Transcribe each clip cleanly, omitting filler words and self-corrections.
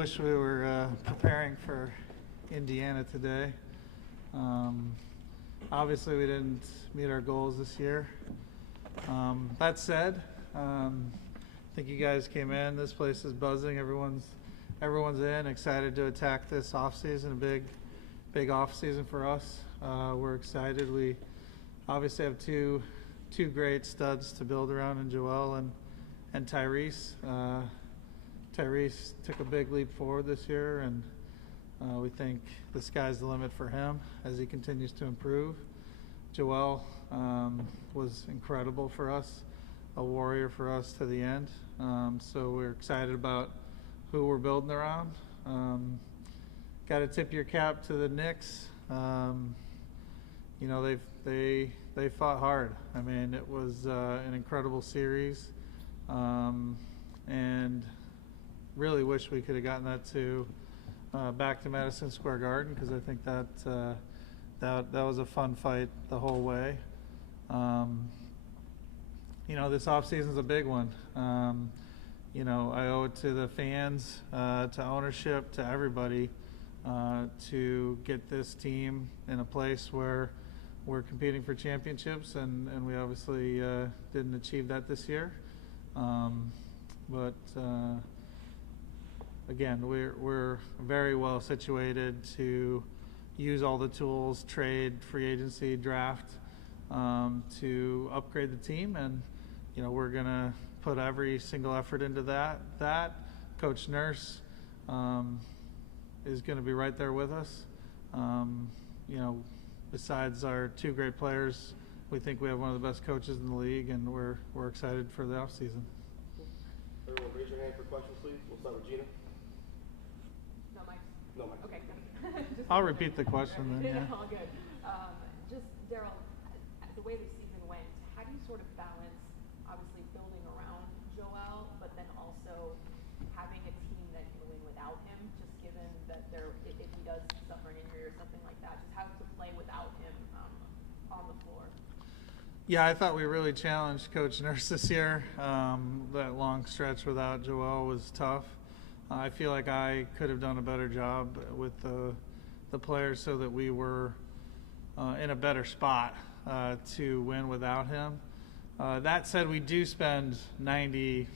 wish we were preparing for Indiana today. Obviously, we didn't meet our goals this year. That said, I think you guys came in. This place is buzzing. Everyone's in, excited to attack this off season. A big off season for us. We're excited. We obviously have two great studs to build around in Joel and Tyrese. Tyrese took a big leap forward this year, and we think the sky's the limit for him as he continues to improve. Joel was incredible for us, a warrior for us to the end. So we're excited about who we're building around. Got to tip your cap to the Knicks. You know, they fought hard. I mean, it was an incredible series, and really wish we could have gotten that to back to Madison Square Garden, because I think that was a fun fight the whole way. You know, this offseason is a big one. You know, I owe it to the fans, to ownership, to everybody, to get this team in a place where we're competing for championships, and we obviously didn't achieve that this year. But again, we're very well situated to use all the tools, trade, free agency, draft, to upgrade the team, and you know, we're gonna put every single effort into that. Coach Nurse is gonna be right there with us. You know, besides our two great players, we think we have one of the best coaches in the league, and we're excited for the offseason. Everyone raise your hand for questions, please. We'll start with Gina. No mic? No mic. Okay. I'll repeat the question then, yeah. All good. Just, Daryl, the way the season went, how do you sort of balance, obviously, building around Joel, but then also having a team that can win without him, just given that if he does suffer an injury or something like that, just how to play without him on the floor? Yeah, I thought we really challenged Coach Nurse this year. That long stretch without Joel was tough. I feel like I could have done a better job with the players so that we were in a better spot to win without him. That said, we do spend 90%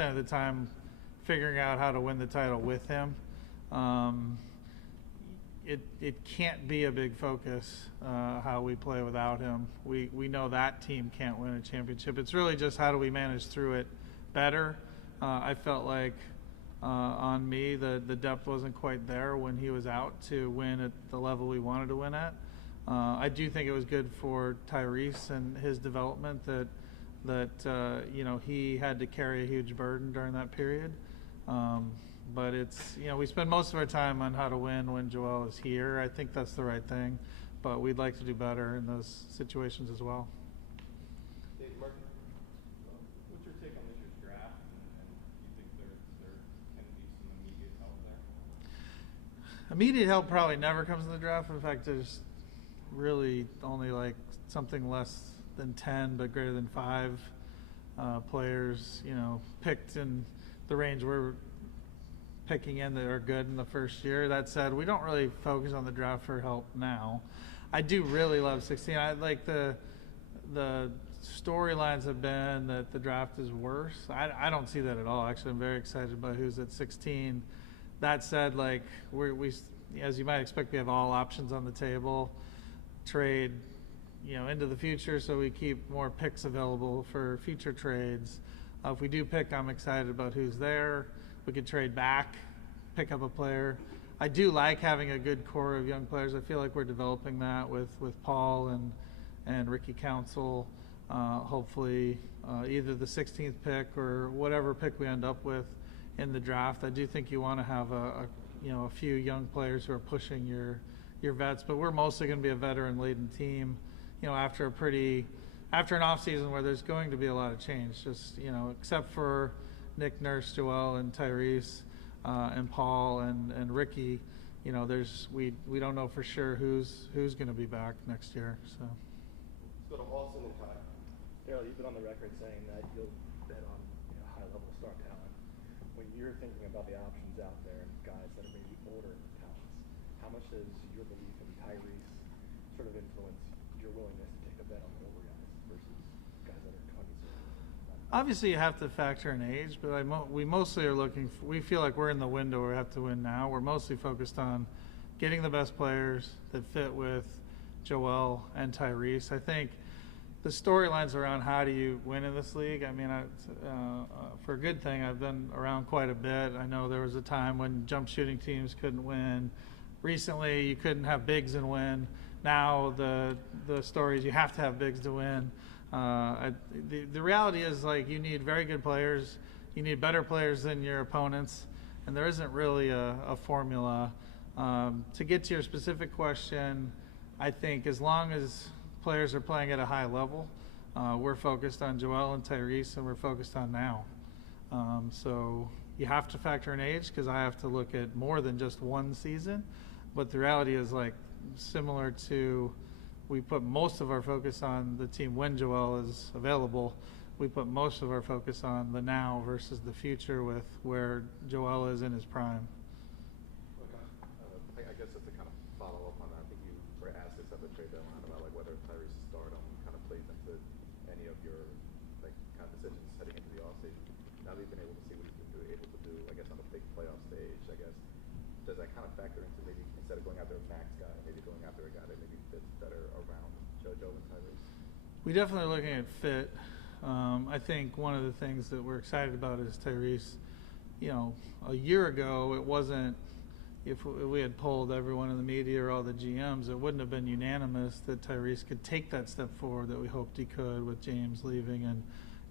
of the time figuring out how to win the title with him. It can't be a big focus how we play without him. We know that team can't win a championship. It's really just how do we manage through it better. I felt like on me the depth wasn't quite there when he was out to win at the level we wanted to win at. I do think it was good for Tyrese and his development that you know, he had to carry a huge burden during that period. But it's, you know, we spend most of our time on how to win when Joel is here. I think that's the right thing, but we'd like to do better in those situations as well. Dave Murphy. What's your take on this year's draft, and do you think there can be some immediate help there? Immediate help probably never comes in the draft. In fact, there's really only like something less than 10 but greater than 5 players, you know, picked in the range we're picking in that are good in the first year. That said, we don't really focus on the draft for help now. I do really love 16. I like the storylines have been that the draft is worse. I don't see that at all. Actually, I'm very excited about who's at 16. That said, like we as you might expect, we have all options on the table. Trade, you know, into the future, so we keep more picks available for future trades. If we do pick, I'm excited about who's there. We could trade back, pick up a player. I do like having a good core of young players. I feel like we're developing that with Paul and Ricky Council. Hopefully, either the 16th pick or whatever pick we end up with in the draft. I do think you want to have a few young players who are pushing your vets, but we're mostly going to be a veteran-laden team. You know, after an off season where there's going to be a lot of change, just, you know, except for Nick Nurse, Joel, and Tyrese, and Paul and Ricky, you know, we don't know for sure who's going to be back next year. So. Let's go to Austin and Kai. Daryl, you've been on the record saying that you'll bet on high-level star talent. when you're thinking about the options out there and guys that are maybe older talents, how much does your belief in Tyrese sort of influence your willingness to take a bet on older guys versus guys that are 20s? Obviously, you have to factor in age, but we mostly are we feel like we're in the window where we have to win now. We're mostly focused on getting the best players that fit with Joel and Tyrese. I think the storylines around how do you win in this league, I mean, for a good thing, I've been around quite a bit. I know there was a time when jump shooting teams couldn't win. Recently, you couldn't have bigs and win. Now the story is you have to have bigs to win. The reality is, like, you need very good players. You need better players than your opponents, and there isn't really a formula. To get to your specific question, I think as long as players are playing at a high level, we're focused on Joel and Tyrese, and we're focused on now. So you have to factor in age because I have to look at more than just one season. But the reality is, like, similar to we put most of our focus on the team when Joel is available. We put most of our focus on the now versus the future with where Joel is in his prime. Okay. I guess just to kind of follow up on that, I think you were asked this at the trade deadline about like whether Tyrese's stardom kind of plays into any of your like kind of decisions heading into the offseason. Now that you've been able to see what he's been able to do, I guess on a big playoff stage, I guess does that kind of factor into maybe instead of going after a max guy, maybe going after a guy that maybe fits better around JoJo and Tyrese? We definitely are looking at fit. I think one of the things that we're excited about is Tyrese. You know, a year ago, it wasn't, if we had polled everyone in the media or all the GMs, it wouldn't have been unanimous that Tyrese could take that step forward that we hoped he could with James leaving and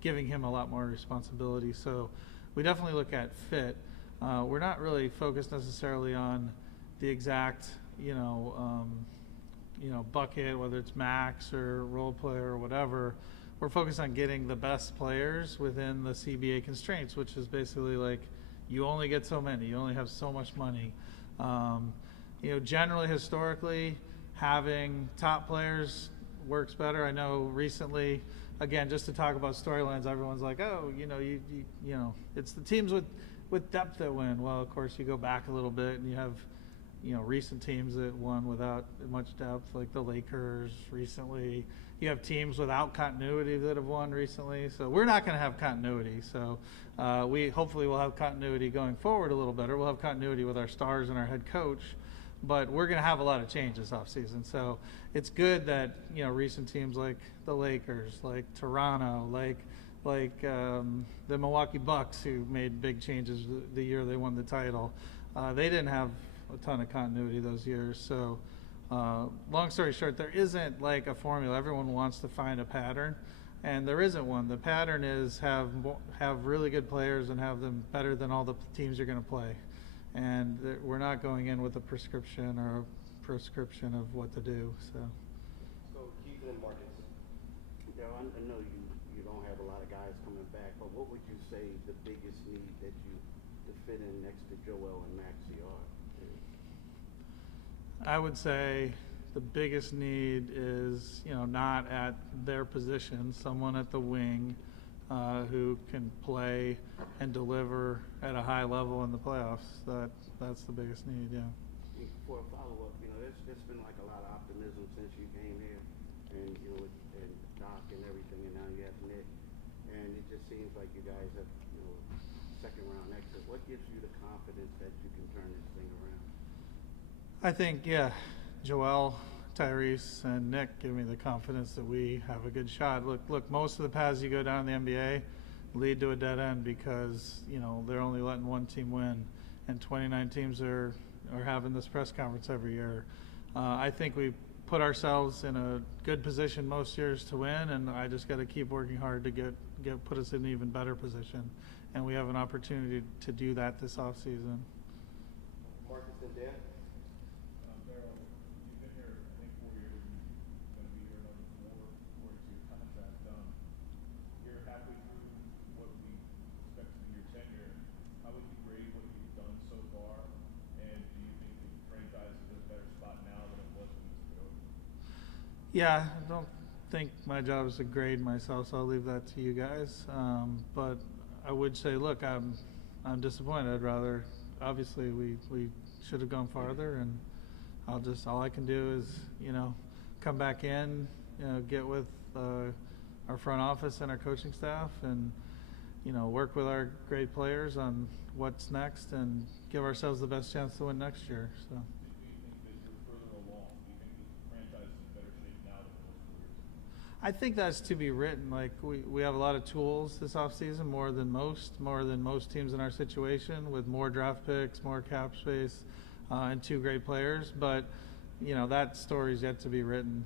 giving him a lot more responsibility. So we definitely look at fit. We're not really focused necessarily on the exact, bucket, whether it's max or role player or whatever. We're focused on getting the best players within the CBA constraints, which is basically like you only get so many, you only have so much money. Generally, historically, having top players works better. I know recently, again, just to talk about storylines, everyone's like, oh, it's the teams with depth that win. Well, of course, you go back a little bit and you have, recent teams that won without much depth, like the Lakers recently. You have teams without continuity that have won recently. So we're not going to have continuity. So we hopefully will have continuity going forward a little better. We'll have continuity with our stars and our head coach, but we're going to have a lot of change this offseason. So it's good that, recent teams like the Lakers, like Toronto, like the Milwaukee Bucks, who made big changes the year they won the title, they didn't have a ton of continuity those years. So long story short, there isn't like a formula. Everyone wants to find a pattern, and there isn't one. The pattern is have really good players and have them better than all the teams you're going to play. And we're not going in with a prescription of what to do. So Keith and Marcus. I know you don't have a lot of guys coming back, but what would you say the biggest need that you to fit in next to Joel and Maxey are? I would say the biggest need is, not at their position, someone at the wing who can play and deliver at a high level in the playoffs. That's the biggest need, yeah. For a follow-up, there's been like a lot of optimism since you came here, and and Doc and everything, and now you have Nick, and it just seems like you guys have, second round exit. What gives you the confidence that you can turn this thing around? I think, Joel, Tyrese, and Nick give me the confidence that we have a good shot. Look, most of the paths you go down in the NBA lead to a dead end because, they're only letting one team win, and 29 teams are having this press conference every year. I think we put ourselves in a good position most years to win, and I just got to keep working hard to put us in an even better position. And we have an opportunity to do that this offseason. Marcus and Dan. Daryl, you've been here, I think, 4 years. You're going to be here another 4 according to your contract. You're halfway through what we expect to be your tenure. How would you grade what you've done so far? And do you think the franchise is in a better spot now than it was when you took it over? Yeah, I don't think my job is to grade myself, so I'll leave that to you guys. But I would say, look, I'm I'm disappointed. I'd rather, obviously, we should have gone farther, and all I can do is, come back in, get with our front office and our coaching staff, and work with our great players on what's next, and give ourselves the best chance to win next year. So. Do you think that you're further along? Do you think the franchise is in better shape now than it was 4 years ago? I think that's to be written. Like we have a lot of tools this offseason, more than most teams in our situation, with more draft picks, more cap space, and 2 great players. But that story's yet to be written.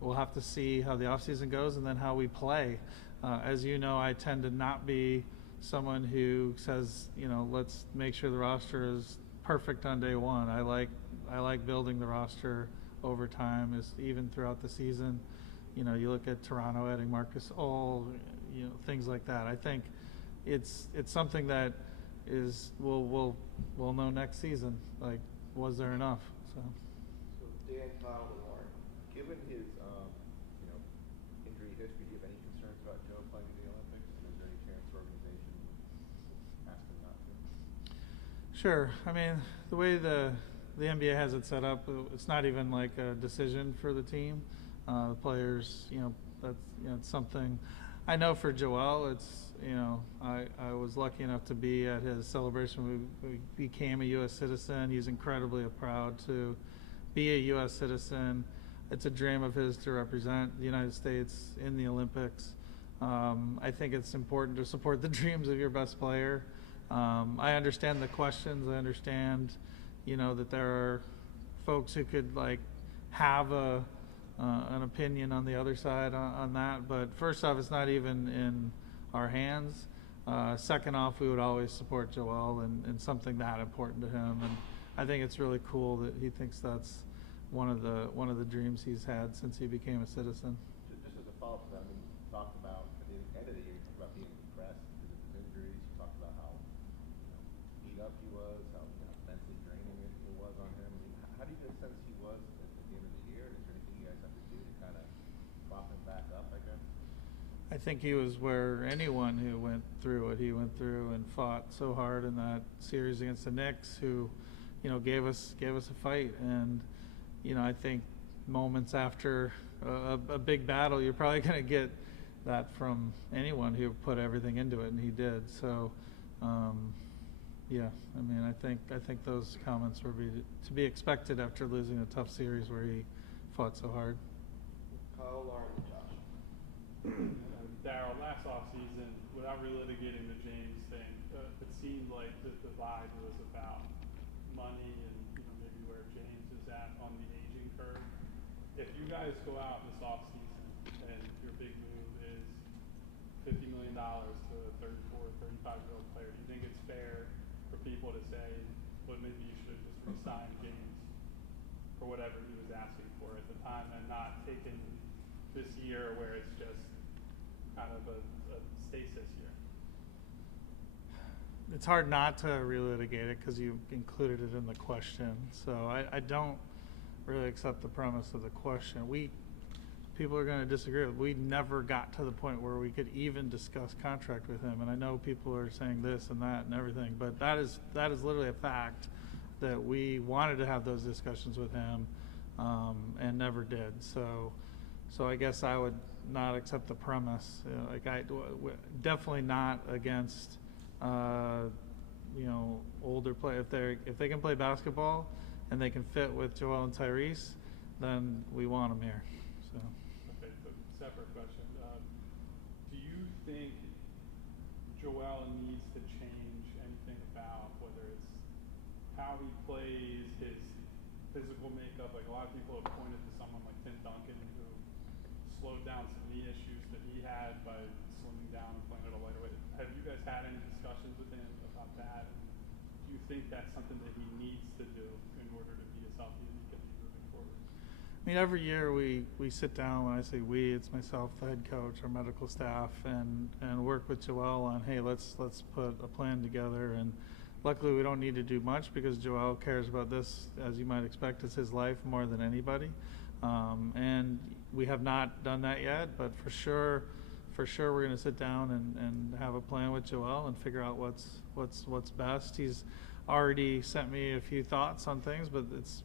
We'll have to see how the offseason goes, and then how we play. As you know, I tend to not be someone who says, let's make sure the roster is perfect on day one. I like building the roster over time, even throughout the season. You look at Toronto adding Marcus All, things like that. I think it's something that we'll know next season. Like, was there enough? So Dan, Kyle, and Lauren. Given his, injury history, do you have any concerns about Joe playing in the Olympics? And is there any chance the organization asked him not to? Sure. I mean, the way the NBA has it set up, it's not even like a decision for the team. The players, it's something. I know for Joel, it's, I was lucky enough to be at his celebration. We became a U.S. citizen. He's incredibly proud to be a U.S. citizen. It's a dream of his to represent the United States in the Olympics. I think it's important to support the dreams of your best player. I understand the questions. I understand, that there are folks who could have an opinion on the other side on that. But first off, it's not even in our hands. Second off, we would always support Joel and something that important to him. And I think it's really cool that he thinks that's one of the dreams he's had since he became a citizen. Just as a follow-up to that, you talked about at the end of the year, you talked about being depressed because of his injuries. You talked about how beat up he was, how mentally draining it was on him. I mean, how do you get a sense he was at the end of the year? And is there anything you guys have to do to kind of prop him back up, I guess? I think he was where anyone who went through what he went through and fought so hard in that series against the Knicks, who, gave us a fight. And I think moments after a big battle, you're probably going to get that from anyone who put everything into it, and he did. So, yeah, I mean, I think those comments were to be expected after losing a tough series where he fought so hard. Kyle, Lauren, and Josh. Daryl, last offseason, without relitigating the James thing, it seemed like the divide was about money and maybe where James is at on the aging curve. If you guys go out this offseason and your big move is $50 million to a 34, 35-year-old player, do you think it's fair for people to say, well, maybe you should have just re-signed James for whatever he was asking for at the time, and not taken this year where it's just kind of a stasis year? It's hard not to relitigate it because you included it in the question. So I don't really accept the premise of the question. People are going to disagree. We never got to the point where we could even discuss contract with him. And I know people are saying this and that and everything, but that is literally a fact, that we wanted to have those discussions with him and never did. So I guess I would not accept the premise. Definitely not against older play. If they can play basketball and they can fit with Joel and Tyrese, then we want them here. So. Okay, so separate question. Do you think Joel needs to change anything about whether it's how he plays, his physical makeup? Like, a lot of people have pointed to someone like Tim Duncan, who slowed down some knee issues that he had by slimming down and playing at a lighter weight. Have you guys had any discussions with him about that? And do you think that's something that he needs to do in order to be as healthy as he can be moving forward? I mean, every year we sit down. When I say we, it's myself, the head coach, our medical staff, and work with Joel on, hey, let's put a plan together. And luckily we don't need to do much because Joel cares about this, as you might expect. It's his life more than anybody. And we have not done that yet, but for sure for sure we're going to sit down and have a plan with Joel and figure out what's best. He's already sent me a few thoughts on things, but it's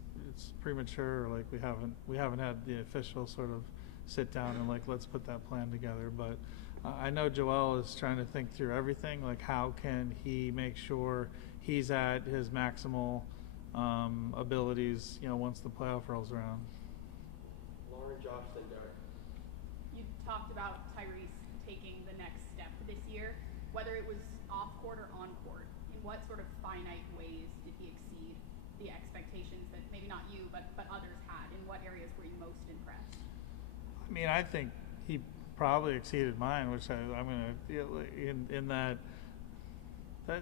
premature. Like we haven't had the official sort of sit down and like let's put that plan together. But I know Joel is trying to think through everything. Like how can he make sure he's at his maximal abilities, once the playoff rolls around. Lauren, Josh, then Derek. You talked about Tyrese taking the next step this year, whether it was off court or on court. In what sort of finite ways did he exceed the expectations that maybe not you, but others had? In what areas were you most impressed? I mean, I think he probably exceeded mine, which I'm going to, in that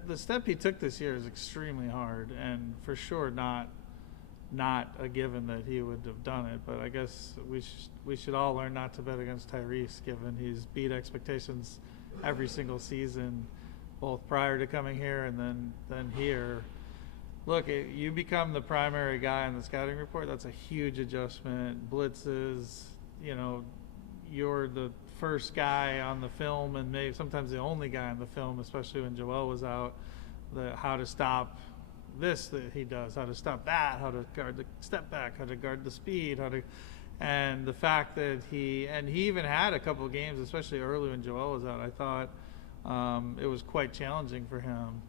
the step he took this year is extremely hard, and for sure not a given that he would have done it. But I guess we should all learn not to bet against Tyrese, given he's beat expectations every single season, both prior to coming here and then here. Look, you become the primary guy on the scouting report. That's a huge adjustment. Blitzes, you're the first guy on the film and maybe sometimes the only guy on the film, especially when Joel was out, how to stop this that he does, how to stop that, how to guard the step back, how to guard the speed, and the fact that he even had a couple of games, especially early when Joel was out, I thought it was quite challenging for him.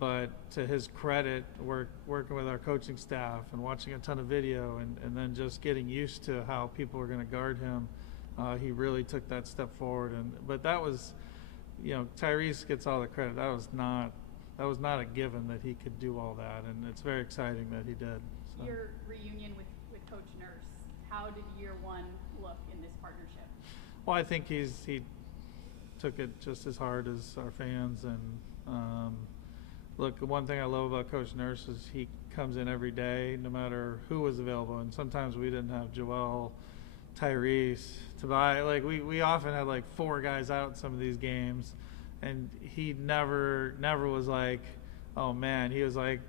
But to his credit, working with our coaching staff and watching a ton of video and then just getting used to how people were going to guard him, he really took that step forward. But that was, Tyrese gets all the credit. That was not a given that he could do all that, and it's very exciting that he did. So. Your reunion with Coach Nurse, how did year one look in this partnership? Well, I think he took it just as hard as our fans, and look, one thing I love about Coach Nurse is he comes in every day, no matter who was available. And sometimes we didn't have Joel, Tyrese to buy. Like we often had like 4 guys out in some of these games, and he never was like, oh man. He was like,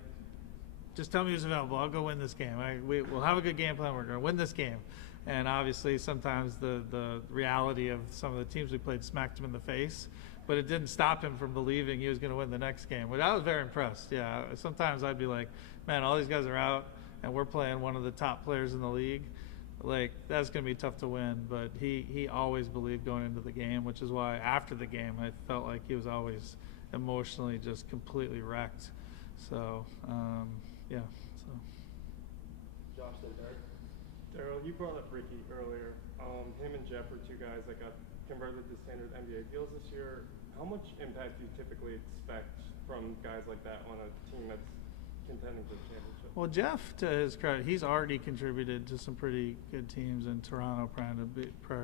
just tell me who's available. I'll go win this game. We'll have a good game plan. We're going to win this game. And obviously, sometimes the reality of some of the teams we played smacked him in the face. But it didn't stop him from believing he was going to win the next game. But I was very impressed. Yeah, sometimes I'd be like, man, all these guys are out, and we're playing one of the top players in the league. Like, that's going to be tough to win. But he always believed going into the game, which is why after the game I felt like he was always emotionally just completely wrecked. So, yeah. So. Josh, then Derek. Daryl, you brought up Ricky earlier. Him and Jeff were 2 guys that got converted to standard NBA deals this year. How much impact do you typically expect from guys like that on a team that's contending for the championship? Well, Jeff, to his credit, he's already contributed to some pretty good teams in Toronto prior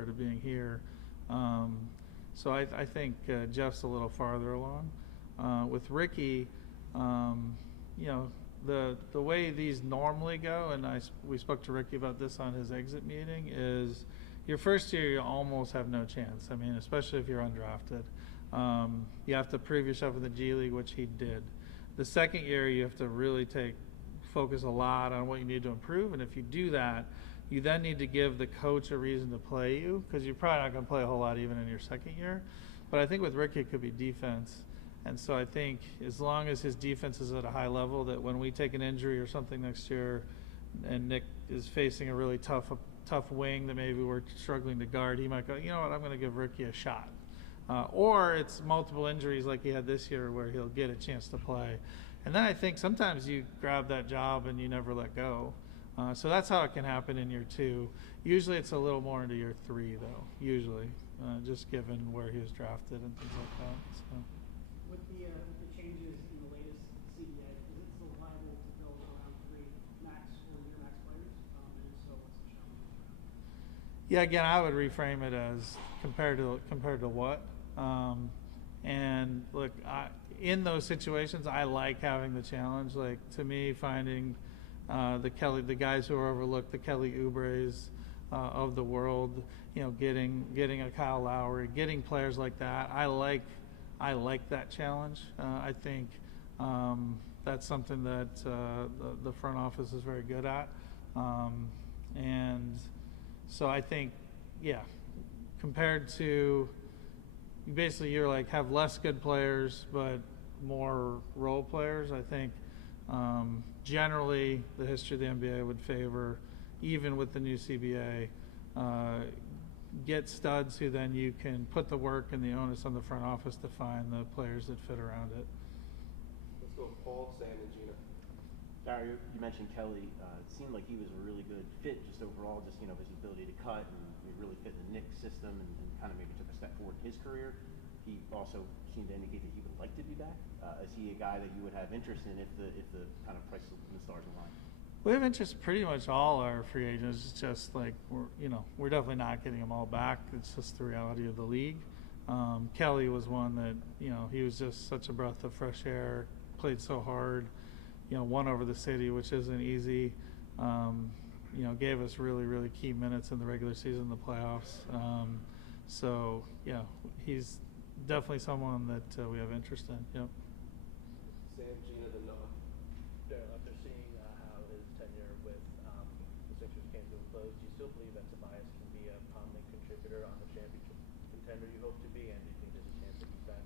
to being here. So I think Jeff's a little farther along. With Ricky, the way these normally go, and we spoke to Ricky about this on his exit meeting, is your first year you almost have no chance. I mean, especially if you're undrafted. You have to prove yourself in the G League, which he did. The second year you have to really focus a lot on what you need to improve, and if you do that, you then need to give the coach a reason to play you, because you're probably not going to play a whole lot even in your second year. But I think with Ricky it could be defense. And so I think as long as his defense is at a high level, that when we take an injury or something next year and Nick is facing a really tough wing that maybe we're struggling to guard, he might go, you know what, I'm going to give Ricky a shot. Or it's multiple injuries like he had this year where he'll get a chance to play. And then I think sometimes you grab that job and you never let go. So that's how it can happen in year 2. Usually it's a little more into year 3, though, usually, just given where he was drafted and things like that. So. With the changes in the latest CBA, is it still viable to go around 3 max or near max players? And if so, what's the challenge? Yeah, again, I would reframe it as compared to what. And look, in those situations, I like having the challenge. Like, to me, finding the guys who are overlooked, the Kelly Oubres of the world, getting a Kyle Lowry, getting players like that. I like that challenge. I think that's something that the front office is very good at. And so I think, yeah, compared to basically you're like have less good players but more role players. I think generally the history of the NBA would favor, even with the new CBA, get studs who then you can put the work and the onus on the front office to find the players that fit around it. Let's go with Paul, Sam, and Gina. Daryl, you mentioned Kelly. It seemed like he was a really good fit just overall, just, you know, his ability to cut and he really fit in the Knicks system and kind of maybe took a step forward in his career. He also seemed to indicate that he would like to be back. Is he a guy that you would have interest in if the kind of price and the stars align? We have interest pretty much all our free agents. It's just like we're definitely not getting them all back. It's just the reality of the league. Kelly was one that, you know, he was just such a breath of fresh air, played so hard, you know, won over the city, which isn't easy. You know, gave us really, really key minutes in the regular season, the playoffs. So, yeah, he's definitely someone that we have interest in. Yep. Sam, Gina, then Noah. Daryl, after seeing how his tenure with the Sixers came to a close, do you still believe that Tobias can be a prominent contributor on the championship contender you hope to be, and do you think there's a chance that he's back?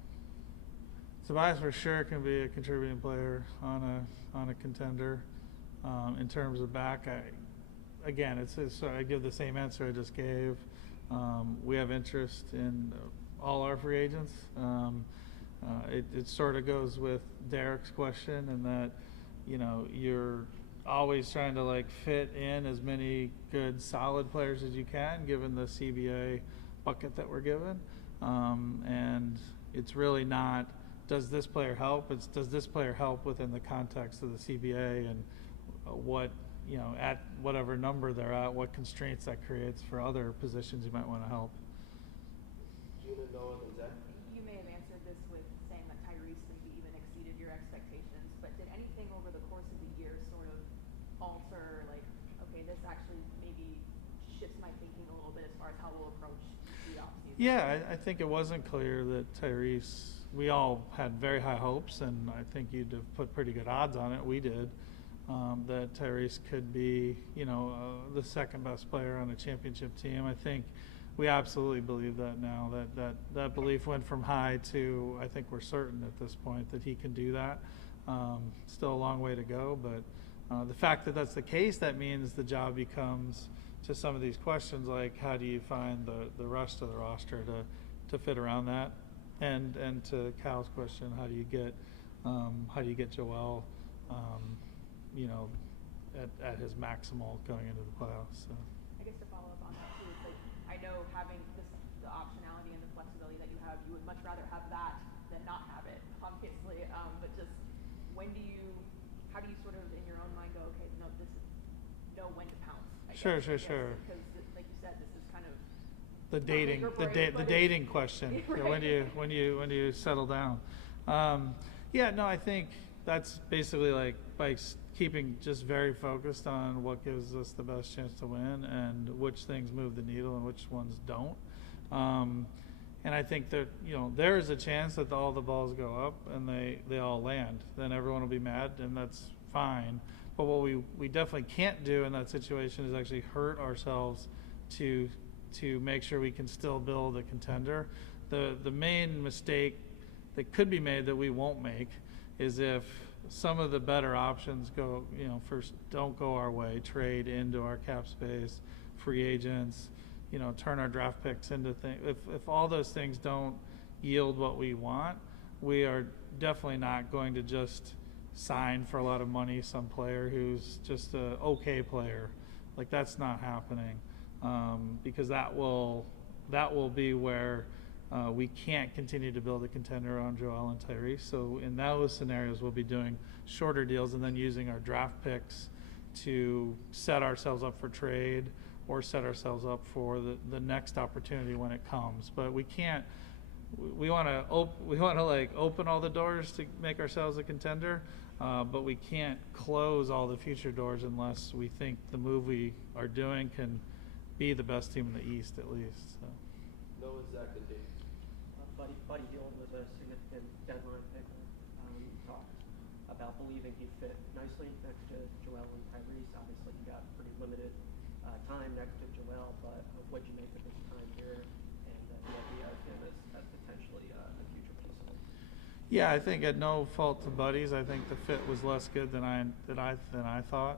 Tobias for sure can be a contributing player on a contender. In terms of back, I give the same answer I just gave. We have interest in all our free agents. It sort of goes with Derek's question in that, you know, you're always trying to like fit in as many good solid players as you can given the CBA bucket that we're given. And it's really not, does this player help? It's, does this player help within the context of the CBA and what, you know, at whatever number they're at, what constraints that creates for other positions you might want to help. Gina, Noah, and Zach. You may have answered this with saying that Tyrese maybe even exceeded your expectations, but did anything over the course of the year sort of alter, like, okay, this actually maybe shifts my thinking a little bit as far as how we'll approach the offseason? Yeah, I think it wasn't clear that Tyrese, we all had very high hopes, and I think you'd have put pretty good odds on it. We did. That Tyrese could be, you know, the second best player on a championship team. I think we absolutely believe that now. That belief went from high to, I think we're certain at this point that he can do that. Still a long way to go, but the fact that that's the case, that means the job becomes to some of these questions like how do you find the rest of the roster to fit around that, and to Cal's question, how do you get Joel you know, at his maximal going into the playoffs. So. I guess to follow up on that too, it's like I know having the optionality and the flexibility that you have, you would much rather have that than not have it, obviously. But just how do you sort of in your own mind go, okay, no, this is know when to pounce? Sure. Because like you said, this is kind of the dating question. Right. When do you settle down? Yeah, no, I think that's basically like by keeping just very focused on what gives us the best chance to win and which things move the needle and which ones don't. And I think that, you know, there is a chance that all the balls go up and they all land. Then everyone will be mad, and that's fine. But what we definitely can't do in that situation is actually hurt ourselves to make sure we can still build a contender. The main mistake that could be made that we won't make is if some of the better options go, you know, first don't go our way, trade into our cap space, free agents, you know, turn our draft picks into things. If all those things don't yield what we want, we are definitely not going to just sign for a lot of money some player who's just a okay player. Like, that's not happening, because that will be where we can't continue to build a contender on Joel and Tyrese. So in those scenarios, we'll be doing shorter deals and then using our draft picks to set ourselves up for trade or set ourselves up for the next opportunity when it comes. But we can't. We want to like open all the doors to make ourselves a contender, but we can't close all the future doors unless we think the move we are doing can be the best team in the East at least. So. Noah, Zach, and Dave. Buddy Hield was a significant deadline pick. Talked about believing he fit nicely next to Joel and Tyrese. Obviously, he got pretty limited time next to Joel, but what'd you make of his time here and the idea of him as potentially Yeah, I think at no fault to Buddy's, I think the fit was less good than I thought.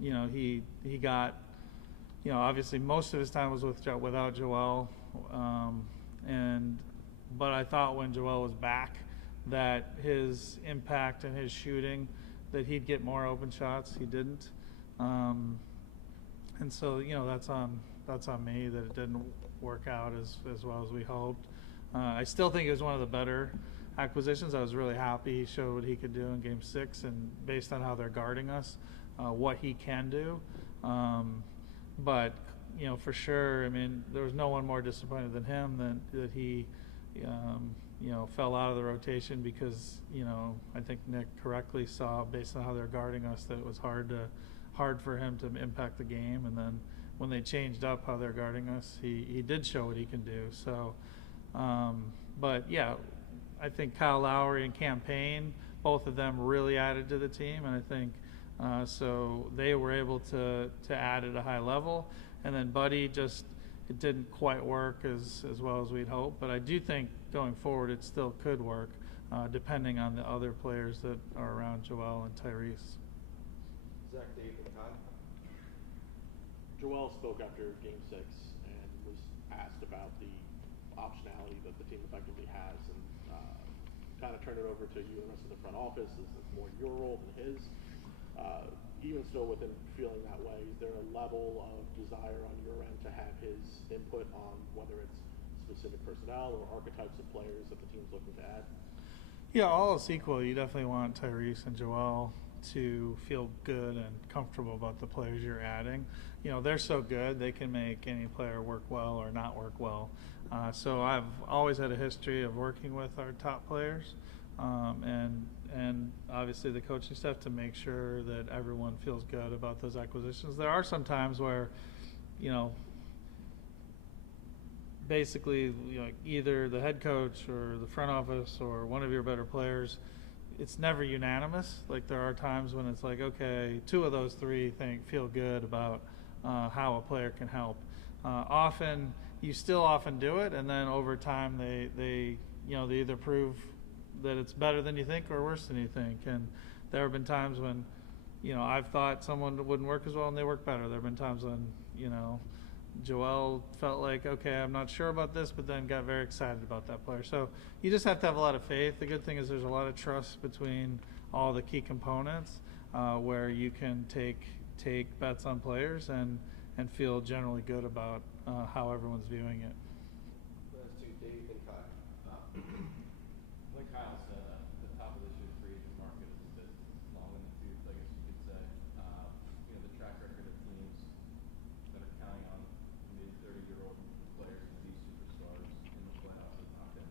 You know, he got, you know, obviously most of his time was without Joel, but I thought when Joel was back that his impact and his shooting, that he'd get more open shots. He didn't, and so, you know, that's on me that it didn't work out as well as we hoped. I still think it was one of the better acquisitions. I was really happy he showed what he could do in Game 6, and based on how they're guarding us, what he can do. But, you know, for sure, I mean, there was no one more disappointed than him that he, you know, fell out of the rotation because, you know, I think Nick correctly saw, based on how they're guarding us, that it was hard for him to impact the game. And then when they changed up how they're guarding us, he did show what he can do. So, but yeah, I think Kyle Lowry and Cam Payne, both of them really added to the team, and I think so they were able to add at a high level. And then Buddy, just it didn't quite work as well as we'd hoped, but I do think going forward it still could work, depending on the other players that are around Joel and Tyrese. Zach, Dave, and Todd. Joel spoke after Game 6 and was asked about the optionality that the team effectively has, and kind of turned it over to you and the rest of the front office. Is this more your role than his? Even still with him feeling that way, is there a level of desire on your end to have his input on whether it's specific personnel or archetypes of players that the team's looking to add? Yeah, all else equal, you definitely want Tyrese and Joel to feel good and comfortable about the players you're adding. You know, they're so good, they can make any player work well or not work well. So I've always had a history of working with our top players, and obviously the coaching staff to make sure that everyone feels good about those acquisitions. There are some times where, you know, basically, you know, either the head coach or the front office or one of your better players, it's never unanimous. Like, there are times when it's like, okay, two of those three feel good about how a player can help. Often you still often do it, and then over time they you know, they either prove that it's better than you think or worse than you think. And there have been times when, you know, I've thought someone wouldn't work as well and they work better. There have been times when, you know, Joel felt like, okay, I'm not sure about this, but then got very excited about that player. So you just have to have a lot of faith. The good thing is there's a lot of trust between all the key components, where you can take bets on players and feel generally good about how everyone's viewing it. Last two, Dave and Kyle. Like Kyle said, the top of this year's free agent market is a bit long in the tooth, I guess you could say. You know, the track record of teams that are counting on mid-30-year-old players to be superstars in the playoffs has not been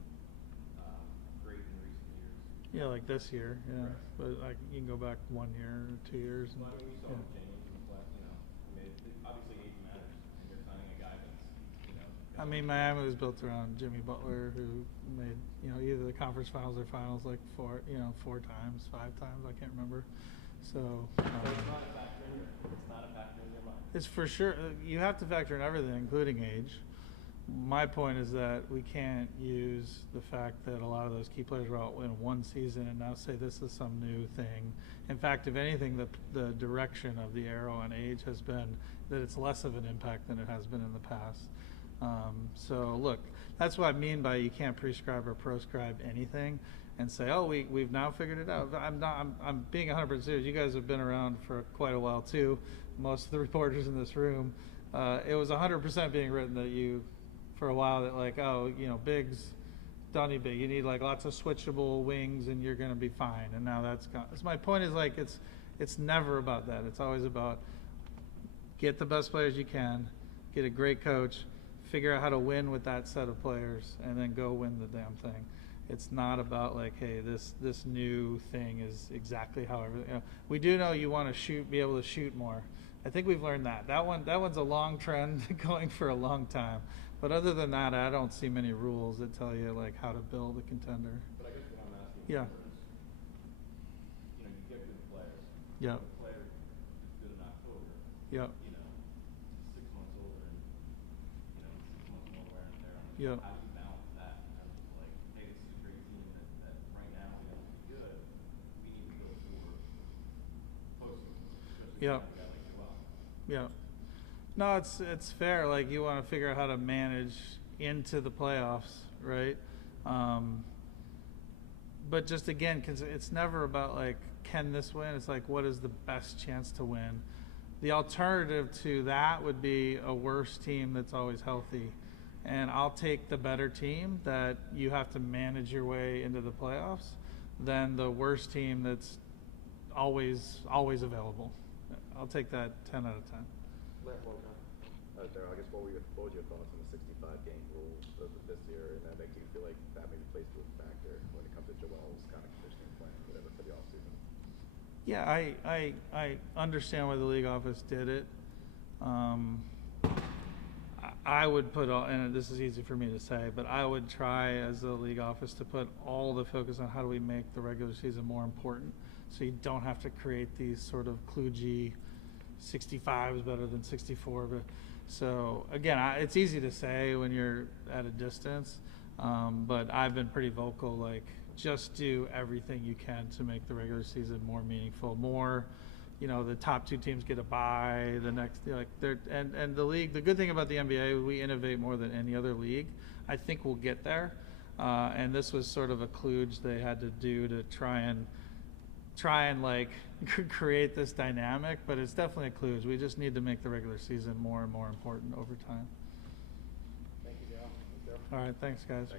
great in recent years. Yeah, like this year, yeah. Right. But like, you can go back 1 year or 2 years. Well, I mean, we saw with James in the play, you know, I mean, obviously age matters, and you're signing a guy that's, you know. I mean, Miami was built around Jimmy Butler, who made, you know, either the conference finals or finals like 4 times, 5 times, I can't remember. So So it's not a factor in your mind. it's for sure, you have to factor in everything, including age. My point is that we can't use the fact that a lot of those key players were out in one season and now say this is some new thing. In fact, if anything, the direction of the arrow on age has been that it's less of an impact than it has been in the past. So look, that's what I mean by you can't prescribe or proscribe anything and say, oh, we've now figured it out. I'm being 100% serious. You guys have been around for quite a while too. Most of the reporters in this room, it was 100% being written that you, for a while, that like, oh, you know, bigs don't need big. You need like lots of switchable wings and you're going to be fine. And now that's gone. So my point is like, it's never about that. It's always about get the best players you can, get a great coach, figure out how to win with that set of players, and then go win the damn thing. It's not about like, hey, this new thing is exactly how everything. You know, we do know you want to be able to shoot more. I think we've learned that. That one's a long trend going for a long time. But other than that, I don't see many rules that tell you like how to build a contender. But I guess what I'm asking Yeah. is, you know, you get good players. Yeah. The player is good in October. Yeah. You know, 6 months older and, you know, 6 months more wear and tear on him. Yeah. How do you balance that in terms of like, hey, this is a great team, and Yep. Yeah. No, it's fair. Like, you want to figure out how to manage into the playoffs, right? But just again, because it's never about like, can this win? It's like, what is the best chance to win? The alternative to that would be a worse team that's always healthy. And I'll take the better team that you have to manage your way into the playoffs than the worst team that's always available. I'll take that 10 out of 10. Daryl, I guess what was your thoughts on the 65-game rule this year, and that makes you feel like that maybe plays to a factor when it comes to Joel's kind of conditioning plan, whatever, for the offseason? Yeah, I understand why the league office did it. I would put all, and this is easy for me to say, but I would try as the league office to put all the focus on how do we make the regular season more important, so you don't have to create these sort of kludgy 65 is better than 64. But so again, it's easy to say when you're at a distance, but I've been pretty vocal, like, just do everything you can to make the regular season more meaningful, more, the top two teams get a bye, the next, and the league, the good thing about the NBA, we innovate more than any other league. I think we'll get there. And this was sort of a kludge they had to do to try and like create this dynamic, but it's definitely a kludge. We just need to make the regular season more and more important over time. Thank you, Daryl. All right, thanks, guys.